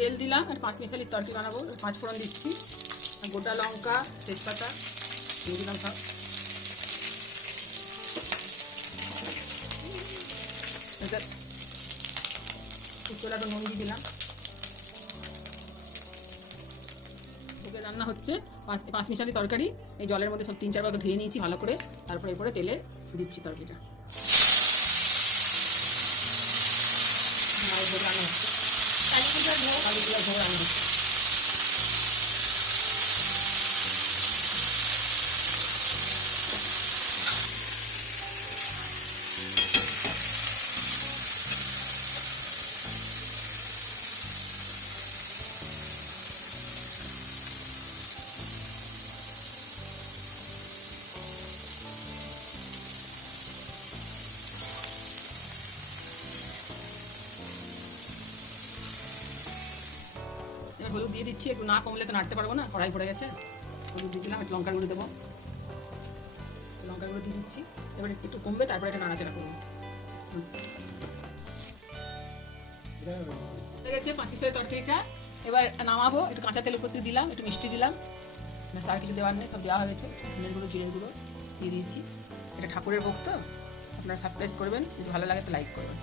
তেল দিলাম আর 5 মিশালি তরকারি বানাবো। 5 ফোড়ন দিচ্ছি, গোটা লঙ্কা, তেজপাতা দিয়ে দিলাম সব। উচ্চলাটা নুন দিয়ে দিলাম। ওকে রান্না হচ্ছে 5 মিশালি তরকারি। এই জলের মধ্যে সব 3-4 বার ধুয়ে নিয়েছি ভালো করে, তারপরে এরপরে তেলে দিচ্ছি তরকারিটা। এবার হলুদ দিয়ে দিচ্ছি, একটু না কমলে তো নাড়তে পারবো না, কড়াই পড়ে গেছে। হলুদ দিয়ে দিলাম, একটু লঙ্কার গুঁড়ো দেবো, লঙ্কার গুঁড়ো দিয়ে দিচ্ছি। এবার একটু কমবে, তারপরে এটা নাড়াচাড়া করবো। হয়ে গেছে 5 মিশালি তরকারিটা। এবার নামাবো, একটু কাঁচা তেল উপর দিয়ে দিলাম, একটু মিষ্টি দিলাম, আর কিছু দেওয়ার নেই, সব দেওয়া হয়ে গেছে। ধনের গুঁড়ো, জিরের গুঁড়ো দিয়ে দিয়েছি। এটা ঠাকুরের ভোগ তো, আপনারা সারপ্রাইজ করবেন, যদি ভালো লাগে তো লাইক করবেন।